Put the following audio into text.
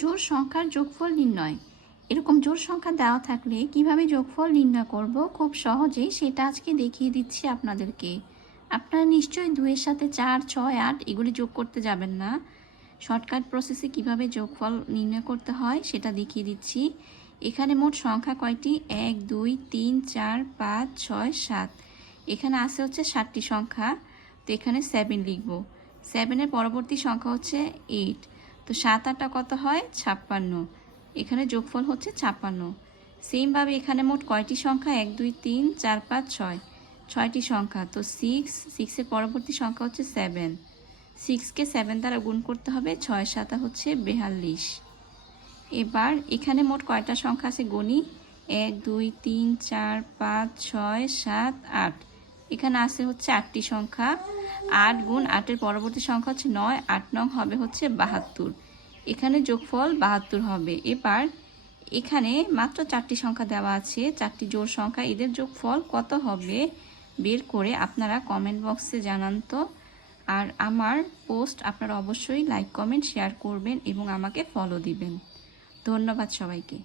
জোড় সংখ্যার যোগফল নির্ণয়। এরকম জোড় সংখ্যা দেওয়া থাকলে কিভাবে যোগফল নির্ণয় করব খুব সহজেই সেটা আজকে দেখিয়ে দিচ্ছি আপনাদেরকে। আপনারা নিশ্চয়ই 2-এর সাথে 4, 6, 8 এগুলি যোগ করতে যাবেন না। শর্টকাট প্রসেসে কিভাবে যোগফল নির্ণয় করতে হয় সেটা দেখিয়ে দিচ্ছি। এখানে মোট সংখ্যা কয়টি? 1, 2, 3, 4, 5, 6, 7। এখানে আছে হচ্ছে 7টি সংখ্যা, তো এখানে 7 লিখব। 7-এর পরবর্তী সংখ্যা হচ্ছে 8, তো 7 8 কত হয়? 56। এখানে যোগফল হচ্ছে 56। সেমভাবে এখানে মোট কয়টি সংখ্যা? 1, 2, 3, 4, 5, 6, 6টি সংখ্যা, তো 6-এর পরবর্তী সংখ্যা হচ্ছে 7। 6কে 7 দ্বারা গুণ করতে হবে, 6 7 হচ্ছে 42। এবার এখানে মোট কয়টা সংখ্যা আছে গণি? 1, 2, 3, 4, 5, 6, 7, 8। এখানে আছে হচ্ছে 8টি সংখ্যা। 8 গুণ 8-এর পরবর্তী সংখ্যা হচ্ছে 9, 8 নং হবে হচ্ছে 72। এখানে যোগফল 72 হবে। এবার এখানে মাত্র 4টি সংখ্যা দেওয়া আছে, 4টি জোড় সংখ্যা, এদের যোগফল কত হবে বের করে আপনারা কমেন্ট বক্সে জানান তো। আর আমার পোস্ট আপনারা অবশ্যই লাইক, কমেন্ট, শেয়ার করবেন এবং আমাকে ফলো দিবেন। ধন্যবাদ সবাইকে।